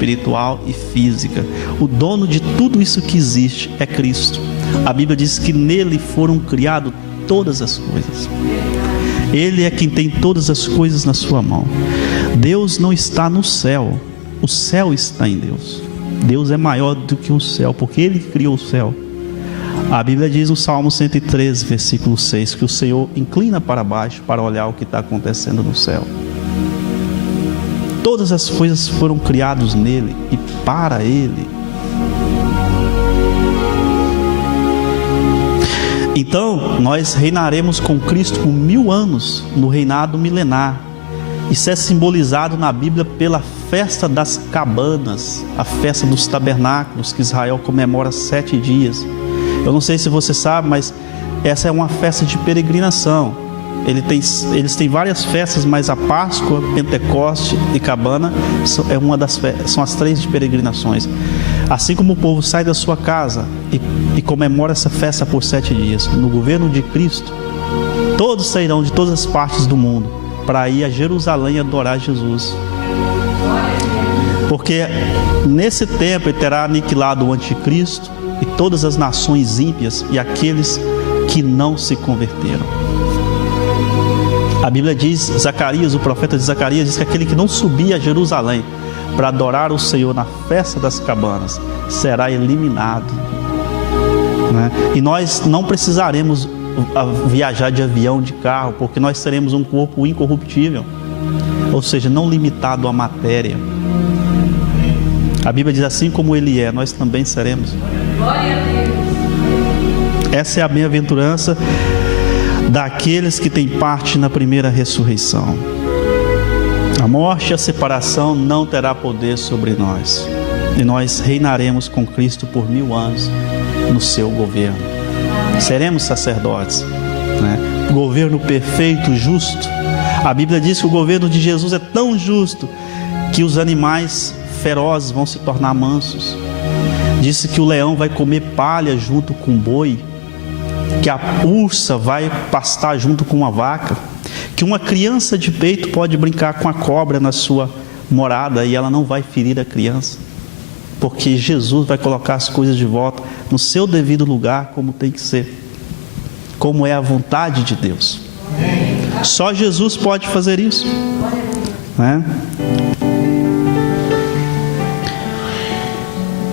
espiritual e física. O dono de tudo isso que existe é Cristo. A Bíblia diz que nele foram criadas todas as coisas. Ele é quem tem todas as coisas na sua mão. Deus não está no céu, o céu está em Deus. Deus é maior do que o céu, porque Ele criou o céu. A Bíblia diz no Salmo 113, versículo 6, que o Senhor inclina para baixo para olhar o que está acontecendo no céu. Todas as coisas foram criadas nele e para Ele. Então, nós reinaremos com Cristo por 1000 anos no reinado milenar. Isso é simbolizado na Bíblia pela festa das cabanas, a festa dos tabernáculos, que Israel comemora 7 dias. Eu não sei se você sabe, mas essa é uma festa de peregrinação. Eles têm várias festas, mas a Páscoa, Pentecoste e Cabana são as 3 de peregrinações. Assim como o povo sai da sua casa e comemora essa festa por 7 dias, no governo de Cristo, todos sairão de todas as partes do mundo para ir a Jerusalém adorar Jesus. Porque nesse tempo Ele terá aniquilado o anticristo e todas as nações ímpias e aqueles que não se converteram. A Bíblia diz, Zacarias, o profeta de Zacarias, diz que aquele que não subia a Jerusalém para adorar o Senhor na festa das cabanas será eliminado, né? E nós não precisaremos viajar de avião, de carro, porque nós teremos um corpo incorruptível, ou seja, não limitado à matéria. A Bíblia diz, assim como Ele é, nós também seremos. Glória a Deus. Essa é a bem-aventurança daqueles que têm parte na primeira ressurreição. A morte e a separação não terá poder sobre nós, e nós reinaremos com Cristo por 1000 anos no seu governo. Seremos sacerdotes, né? Governo perfeito, justo. A Bíblia diz que o governo de Jesus é tão justo que os animais ferozes vão se tornar mansos. Disse que o leão vai comer palha junto com o boi, que a ursa vai pastar junto com uma vaca, que uma criança de peito pode brincar com a cobra na sua morada e ela não vai ferir a criança, porque Jesus vai colocar as coisas de volta no seu devido lugar, como tem que ser, como é a vontade de Deus. Só Jesus pode fazer isso, né?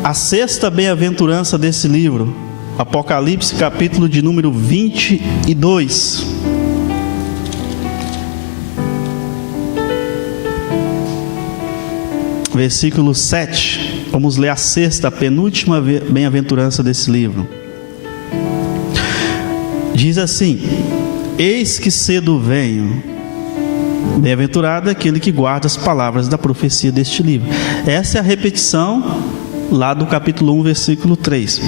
A 6ª bem-aventurança desse livro, Apocalipse, capítulo de número 22. Versículo 7. Vamos ler a 6ª, a penúltima bem-aventurança desse livro. Diz assim: eis que cedo venho, bem-aventurado aquele que guarda as palavras da profecia deste livro. Essa é a repetição lá do capítulo 1, versículo 3,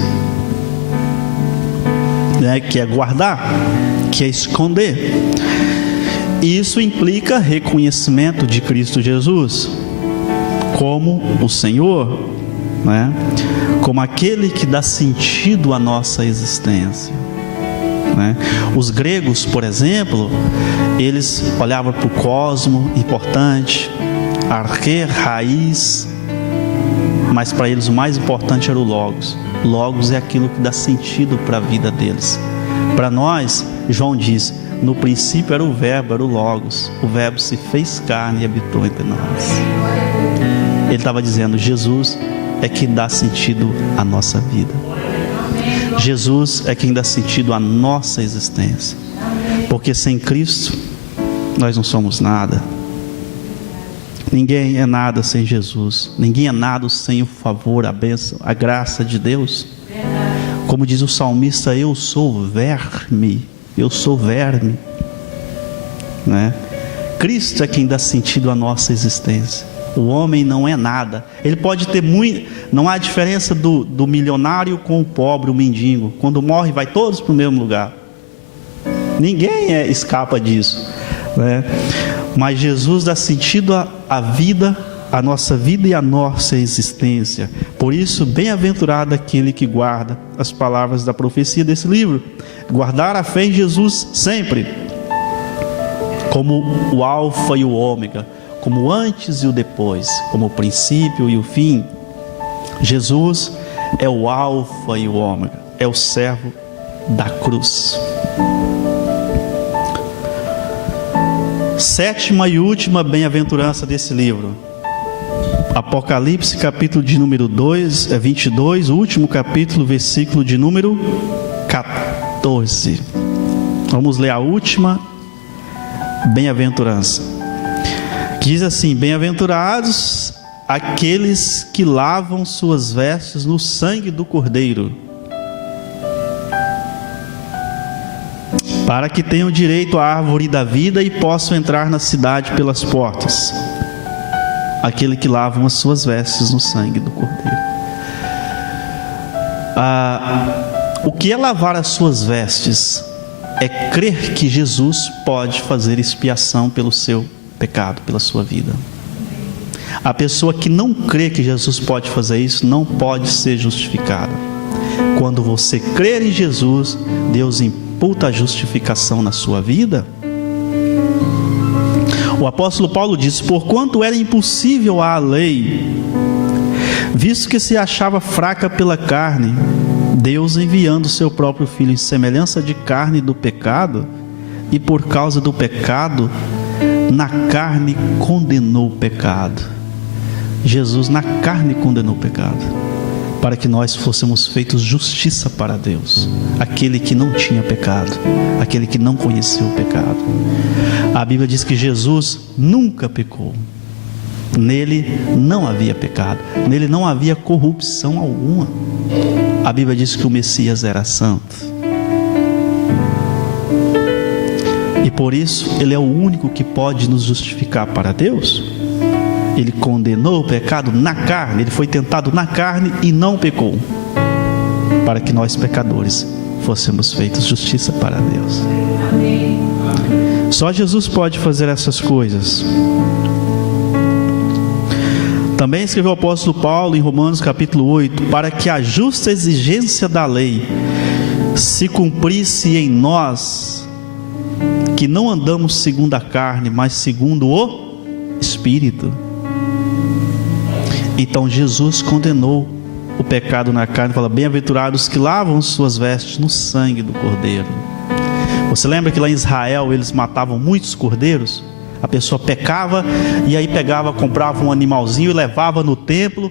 né? Que é guardar, que é esconder. Isso implica reconhecimento de Cristo Jesus como o Senhor, né? Como aquele que dá sentido à nossa existência, né? Os gregos, por exemplo, eles olhavam para o cosmo, importante, arquê, raiz, mas para eles o mais importante era o Logos. Logos é aquilo que dá sentido para a vida deles. Para nós, João diz, no princípio era o verbo, era o Logos. O verbo se fez carne e habitou entre nós. Ele estava dizendo, Jesus é quem dá sentido à nossa vida. Jesus é quem dá sentido à nossa existência. Porque sem Cristo, nós não somos nada. Ninguém é nada sem Jesus. Ninguém é nada sem o favor, a bênção, a graça de Deus. Como diz o salmista, eu sou verme. Eu sou verme, né? Cristo é quem dá sentido à nossa existência. O homem não é nada. Ele pode ter muito. Não há diferença do milionário com o pobre, o mendigo. Quando morre, vai todos para o mesmo lugar. Ninguém escapa disso, né? Mas Jesus dá sentido à vida, à nossa vida e à nossa existência. Por isso, bem-aventurado aquele que guarda as palavras da profecia desse livro. Guardar a fé em Jesus sempre, como o alfa e o ômega, como o antes e o depois, como o princípio e o fim. Jesus é o alfa e o ômega, é o servo da cruz. Sétima e última bem-aventurança desse livro, Apocalipse, capítulo de número 22, o último capítulo, versículo de número 14. Vamos ler a última bem-aventurança, que diz assim: bem-aventurados aqueles que lavam suas vestes no sangue do Cordeiro, para que tenham direito à árvore da vida e possam entrar na cidade pelas portas. Aquele que lava as suas vestes no sangue do Cordeiro. O que é lavar as suas vestes? É crer que Jesus pode fazer expiação pelo seu pecado, pela sua vida. A pessoa que não crê que Jesus pode fazer isso, não pode ser justificada. Quando você crer em Jesus, Deus imputa a justificação na sua vida. O apóstolo Paulo diz: porquanto era impossível à lei, visto que se achava fraca pela carne, Deus, enviando o seu próprio Filho em semelhança de carne do pecado, e por causa do pecado, na carne condenou o pecado. Jesus na carne condenou o pecado, para que nós fôssemos feitos justiça para Deus, aquele que não tinha pecado, aquele que não conheceu o pecado. A Bíblia diz que Jesus nunca pecou, nele não havia pecado, nele não havia corrupção alguma. A Bíblia diz que o Messias era santo, e por isso ele é o único que pode nos justificar para Deus. Ele condenou o pecado na carne, ele foi tentado na carne e não pecou, para que nós pecadores fôssemos feitos justiça para Deus. Só Jesus pode fazer essas coisas. Também escreveu o apóstolo Paulo em Romanos capítulo 8, para que a justa exigência da lei se cumprisse em nós, que não andamos segundo a carne, mas segundo o Espírito. Então Jesus condenou o pecado na carne, fala: bem-aventurados que lavam suas vestes no sangue do Cordeiro. Você lembra que lá em Israel eles matavam muitos cordeiros? A pessoa pecava e aí pegava, comprava um animalzinho e levava no templo,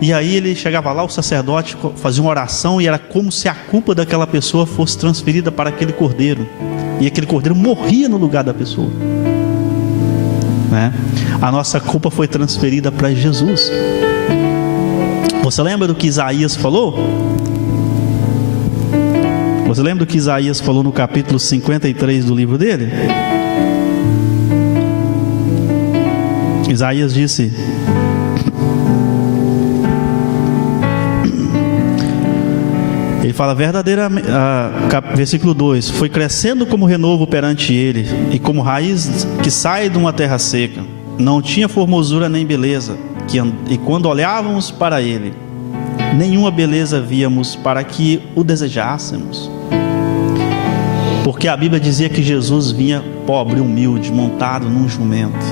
e aí ele chegava lá, o sacerdote fazia uma oração, e era como se a culpa daquela pessoa fosse transferida para aquele cordeiro, e aquele cordeiro morria no lugar da pessoa, né? A nossa culpa foi transferida para Jesus. Você lembra do que Isaías falou? Você lembra do que Isaías falou no capítulo 53 do livro dele? Isaías disse: ele fala verdadeiramente, versículo 2: foi crescendo como renovo perante ele, e como raiz que sai de uma terra seca. Não tinha formosura nem beleza, e quando olhávamos para ele, nenhuma beleza víamos para que o desejássemos. Porque a Bíblia dizia que Jesus vinha pobre, humilde, montado num jumento.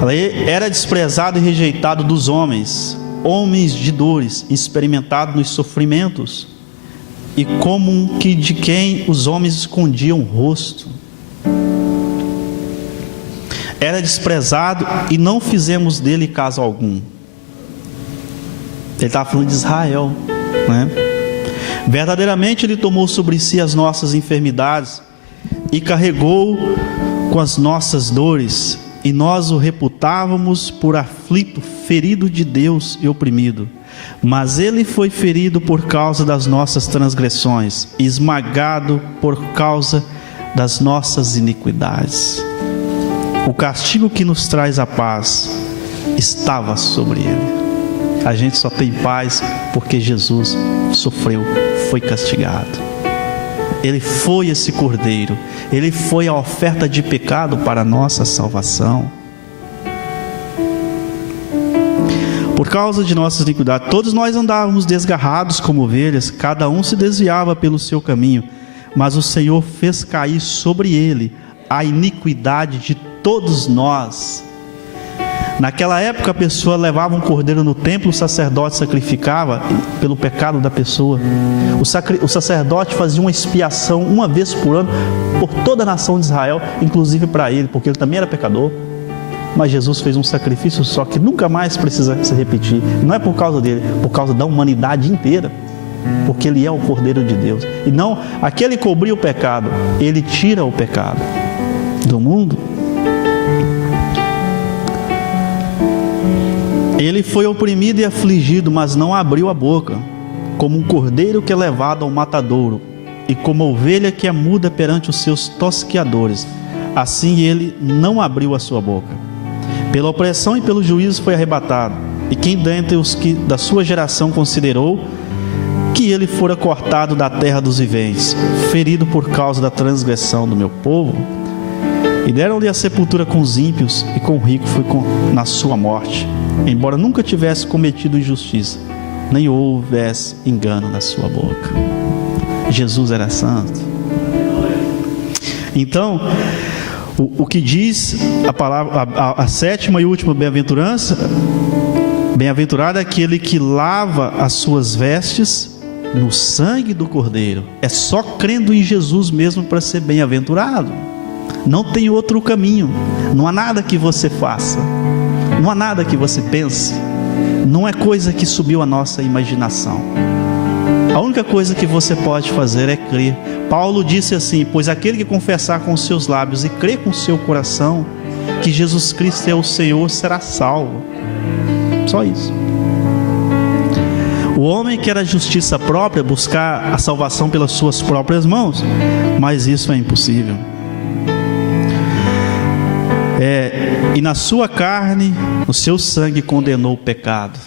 Ele era desprezado e rejeitado dos homens, homens de dores, experimentado nos sofrimentos, e como que de quem os homens escondiam o rosto. Era desprezado e não fizemos dele caso algum. Ele estava falando de Israel, né? Verdadeiramente ele tomou sobre si as nossas enfermidades e carregou com as nossas dores, e nós o reputávamos por aflito, ferido de Deus e oprimido. Mas ele foi ferido por causa das nossas transgressões, esmagado por causa das nossas iniquidades. O castigo que nos traz a paz estava sobre ele. A gente só tem paz porque Jesus sofreu, foi castigado. Ele foi esse cordeiro, ele foi a oferta de pecado para a nossa salvação. Por causa de nossas iniquidades, todos nós andávamos desgarrados como ovelhas, cada um se desviava pelo seu caminho, mas o Senhor fez cair sobre ele a iniquidade de todos nós. Naquela época a pessoa levava um cordeiro no templo, o sacerdote sacrificava pelo pecado da pessoa. O sacerdote fazia uma expiação uma vez por ano por toda a nação de Israel, inclusive para ele, porque ele também era pecador. Mas Jesus fez um sacrifício só que nunca mais precisa se repetir. Não é por causa dele, por causa da humanidade inteira, porque ele é o Cordeiro de Deus. E não aquele que cobriu o pecado, ele tira o pecado do mundo. Ele foi oprimido e afligido, mas não abriu a boca, como um cordeiro que é levado ao matadouro, e como a ovelha que é muda perante os seus tosqueadores, assim ele não abriu a sua boca. Pela opressão e pelo juízo foi arrebatado. E quem dentre os que da sua geração considerou que ele fora cortado da terra dos viventes, ferido por causa da transgressão do meu povo? E deram-lhe a sepultura com os ímpios, e com o rico foi na sua morte, embora nunca tivesse cometido injustiça, nem houvesse engano na sua boca. Jesus era santo. Então, o que diz a palavra, a sétima e última bem-aventurança: bem-aventurado é aquele que lava as suas vestes no sangue do Cordeiro. É só crendo em Jesus mesmo para ser bem-aventurado. Não tem outro caminho. Não há nada que você faça, não há nada que você pense, não é coisa que subiu a nossa imaginação. A única coisa que você pode fazer é crer. Paulo disse assim: pois aquele que confessar com os seus lábios e crer com o seu coração que Jesus Cristo é o Senhor será salvo. Só isso. O homem quer a justiça própria, buscar a salvação pelas suas próprias mãos, mas isso é impossível. E na sua carne, o seu sangue condenou o pecado,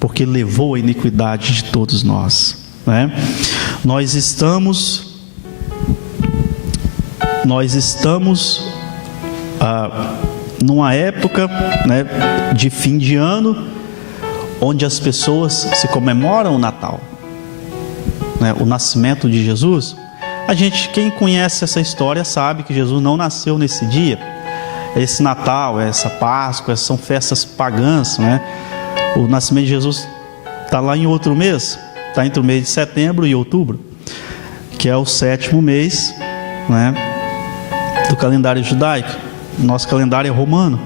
porque levou a iniquidade de todos nós, né? Nós estamos numa época, né, de fim de ano, onde as pessoas se comemoram o Natal, né, o nascimento de Jesus. Quem conhece essa história sabe que Jesus não nasceu nesse dia. Esse Natal, essa Páscoa, são festas pagãs, né? O nascimento de Jesus está lá em outro mês, está entre o mês de setembro e outubro, que é o 7º mês, né, do calendário judaico. Nosso calendário é romano.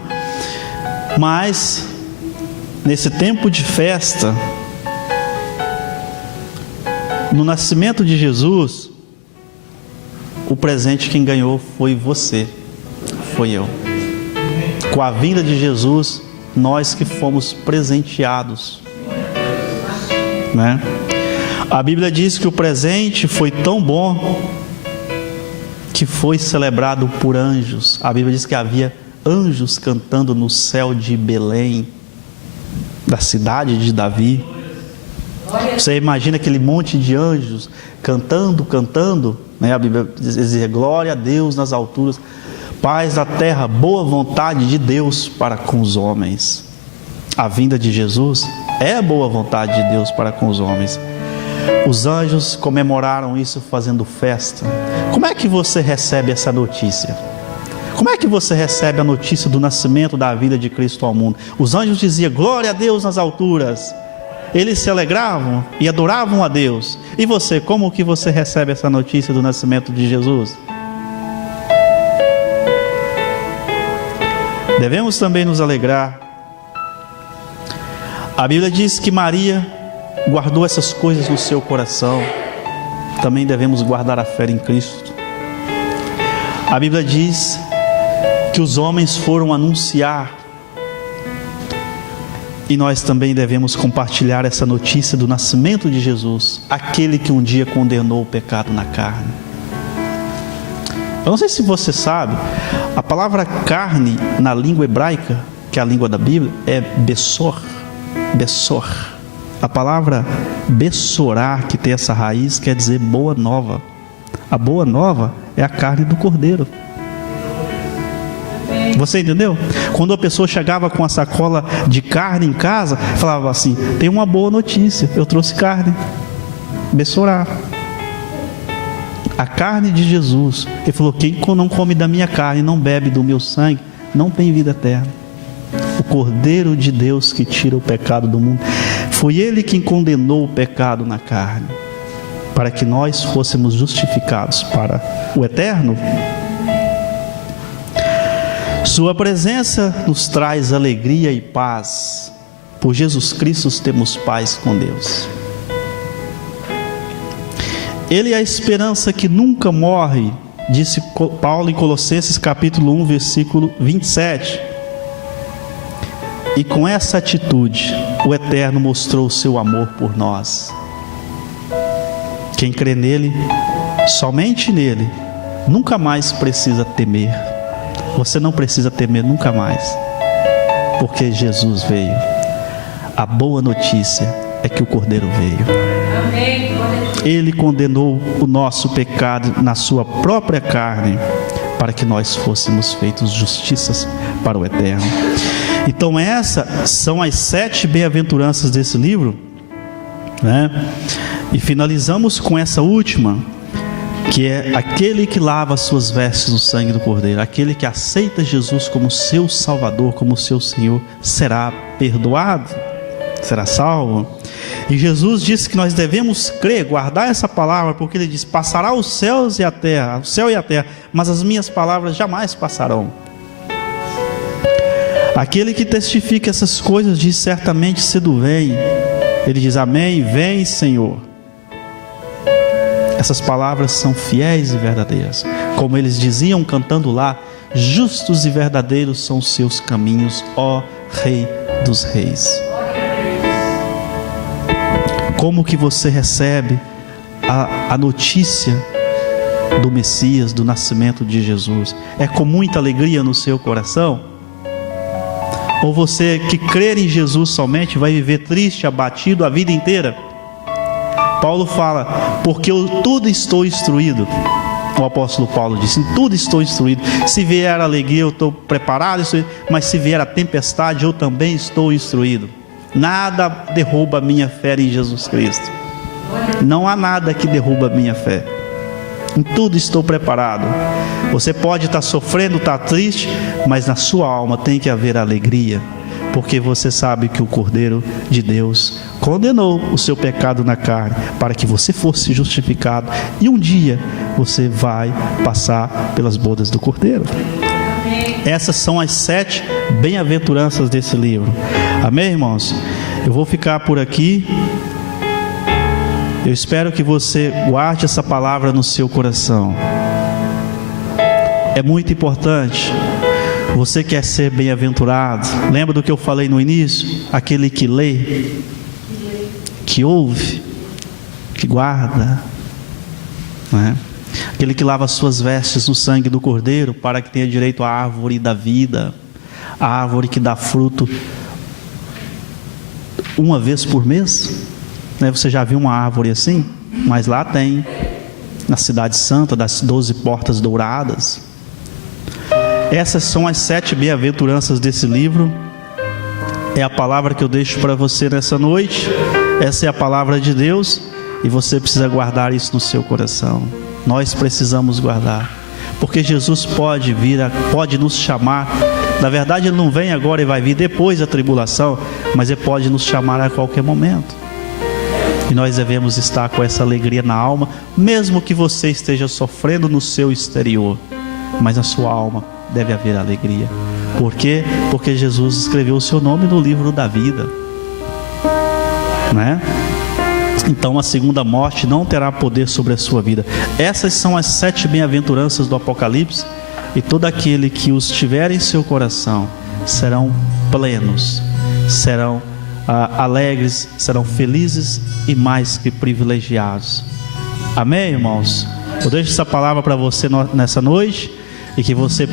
Mas nesse tempo de festa, no nascimento de Jesus, o presente quem ganhou foi você, foi eu. Com a vinda de Jesus, nós que fomos presenteados, né? A Bíblia diz que o presente foi tão bom que foi celebrado por anjos. A Bíblia diz que havia anjos cantando no céu de Belém, da cidade de Davi. Você imagina aquele monte de anjos cantando, né? A Bíblia diz: glória a Deus nas alturas, paz na terra, boa vontade de Deus para com os homens. A vinda de Jesus é a boa vontade de Deus para com os homens. Os anjos comemoraram isso fazendo festa. Como é que você recebe essa notícia? Como é que você recebe a notícia do nascimento da vida de Cristo ao mundo? Os anjos diziam: glória a Deus nas alturas. Eles se alegravam e adoravam a Deus. E você, como que você recebe essa notícia do nascimento de Jesus? Devemos também nos alegrar. A Bíblia diz que Maria guardou essas coisas no seu coração. Também devemos guardar a fé em Cristo. A Bíblia diz que os homens foram anunciar, e nós também devemos compartilhar essa notícia do nascimento de Jesus, aquele que um dia condenou o pecado na carne. Eu não sei se você sabe, a palavra carne na língua hebraica, que é a língua da Bíblia, é bessor. Bessor. A palavra bessorar, que tem essa raiz, quer dizer boa nova. A boa nova é a carne do cordeiro. Você entendeu? Quando a pessoa chegava com a sacola de carne em casa, falava assim: tem uma boa notícia, eu trouxe carne. Bessorar. A carne de Jesus. Ele falou: quem não come da minha carne, não bebe do meu sangue, não tem vida eterna. O Cordeiro de Deus que tira o pecado do mundo, foi Ele quem condenou o pecado na carne, para que nós fôssemos justificados para o eterno. Sua presença nos traz alegria e paz. Por Jesus Cristo temos paz com Deus. Ele é a esperança que nunca morre, disse Paulo em Colossenses capítulo 1, versículo 27. E com essa atitude, o Eterno mostrou o seu amor por nós. Quem crê nele, somente nele, nunca mais precisa temer. Você não precisa temer nunca mais, porque Jesus veio. A boa notícia é que o Cordeiro veio. Amém. Ele condenou o nosso pecado na sua própria carne, para que nós fôssemos feitos justiças para o Eterno. Então essas são as 7 bem-aventuranças desse livro, né? E finalizamos com essa última, que é aquele que lava as suas vestes no sangue do Cordeiro. Aquele que aceita Jesus como seu Salvador, como seu Senhor, será perdoado, será salvo. E Jesus disse que nós devemos crer, guardar essa palavra, porque Ele diz: passará os céus e a terra, o céu e a terra, mas as minhas palavras jamais passarão. Aquele que testifica essas coisas diz: certamente cedo vem. Ele diz: amém, vem Senhor. Essas palavras são fiéis e verdadeiras. Como eles diziam cantando lá: justos e verdadeiros são os seus caminhos, ó Rei dos Reis. Como que você recebe a notícia do Messias, do nascimento de Jesus? É com muita alegria no seu coração? Ou você que crer em Jesus somente vai viver triste, abatido a vida inteira? Paulo fala: porque eu tudo estou instruído. O apóstolo Paulo disse: em tudo estou instruído. Se vier a alegria eu estou preparado, mas se vier a tempestade eu também estou instruído. Nada derruba a minha fé em Jesus Cristo. Não há nada que derruba a minha fé. Em tudo estou preparado. Você pode estar sofrendo, estar triste, mas na sua alma tem que haver alegria, porque você sabe que o Cordeiro de Deus condenou o seu pecado na carne, para que você fosse justificado, e um dia você vai passar pelas bodas do Cordeiro. Essas são as 7 bem-aventuranças desse livro. Amém, irmãos? Eu vou ficar por aqui. Eu espero que você guarde essa palavra no seu coração. É muito importante. Você quer ser bem-aventurado? Lembra do que eu falei no início? Aquele que lê, que ouve, que guarda, né? Aquele que lava as suas vestes no sangue do Cordeiro, para que tenha direito à árvore da vida, a árvore que dá fruto uma vez por mês, né? Você já viu uma árvore assim? Mas lá tem, na Cidade Santa, das 12 portas douradas. Essas são as 7 bem-aventuranças desse livro. É a palavra que eu deixo para você nessa noite. Essa é a palavra de Deus, e você precisa guardar isso no seu coração. Nós precisamos guardar, porque Jesus pode vir, pode nos chamar. Na verdade Ele não vem agora, Ele vai vir depois da tribulação, mas Ele pode nos chamar a qualquer momento. E nós devemos estar com essa alegria na alma, mesmo que você esteja sofrendo no seu exterior, mas na sua alma deve haver alegria. Por quê? Porque Jesus escreveu o seu nome no livro da vida, né? Então a segunda morte não terá poder sobre a sua vida. Essas são as 7 bem-aventuranças do Apocalipse, e todo aquele que os tiver em seu coração serão plenos, serão alegres, serão felizes e mais que privilegiados. Amém, irmãos? Eu deixo essa palavra para você nessa noite, e que você